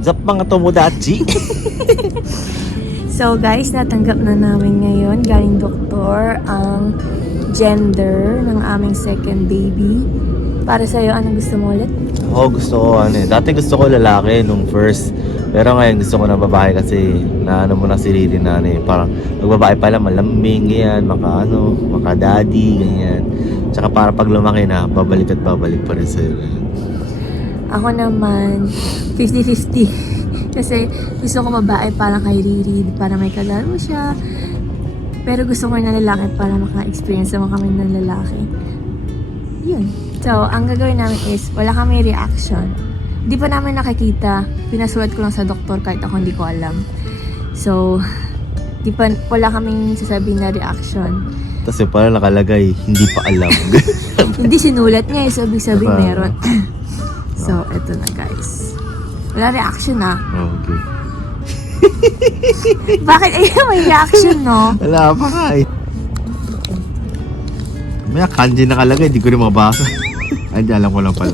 Zap mga tomodachi. So guys, natanggap na namin ngayon galing doktor ang gender ng aming second baby. Para sa'yo, anong gusto mo ulit? Gusto ko dati gusto ko lalaki nung first. Pero ngayon gusto ko na babae kasi naano mo na si Riri na parang pag babae pala malambing, ganyan, maka daddy, ganyan. Tsaka para pag lumaki na, babalik at babalik pa rin sa'yo. Ako naman, 50-50. Kasi gusto ko babae para kay Riri, para may kalaro siya. Pero gusto ko na lalaki para maka-experience naman kami ng lalaki. Yun. So, ang gagawin namin is, wala kami reaction. Di pa namin nakikita. Pinasulat ko lang sa doktor kahit ako hindi ko alam. So, wala kaming sasabihin na reaction. Tapos yung pala nakalagay, hindi pa alam. Hindi sinulat niya, so ibig sabihin meron. So, eto na guys. Wala reaction na. Okay. Bakit? Ayun, may reaction, no? Wala pa nga eh. May kanji nakalagay, di ko rin mabasa. Ay, di alam ko lang pala.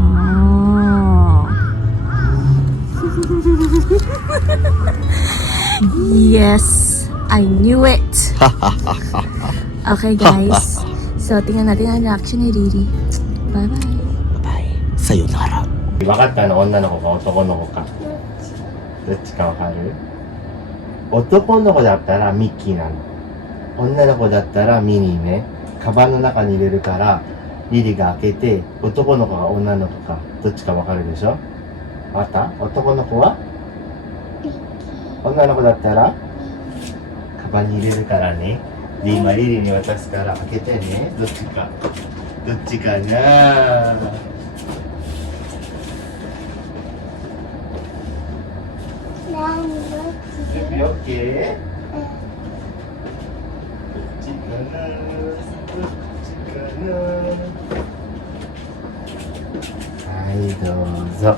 Oh. Yes, I knew it. Okay guys. So, tingnan natin ang reaction ni Riri. Bye-bye. Bye. Sayonara. 分かったの女の子か男の子かどっちかわかる男の子だったらミッキーなの女の子だったらミニーねカバンの中に入れるからリリが開けて男の子か女の子かどっちかわかるでしょわかった男の子は女の子だったらカバンに入れるからねで今リリに渡すから開けてねどっちかなオッケー。こっちかな。はい、どうぞ。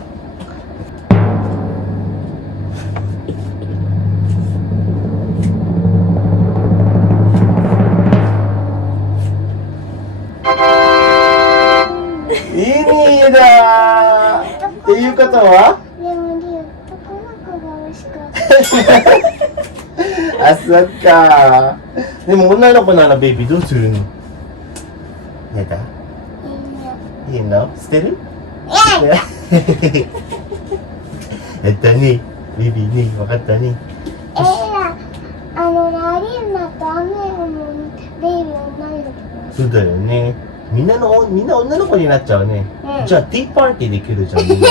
いいねだ。っていうことは？あ、そっか。でも女の子ならベイビーどうするの？やだ？いいの？捨てる？やったね。ベイビーね、分かったね。ラリーナと雨もベイビー女の子。そうだよね。みんな女の子になっちゃうね。じゃあティーパーティーできるじゃん。みんな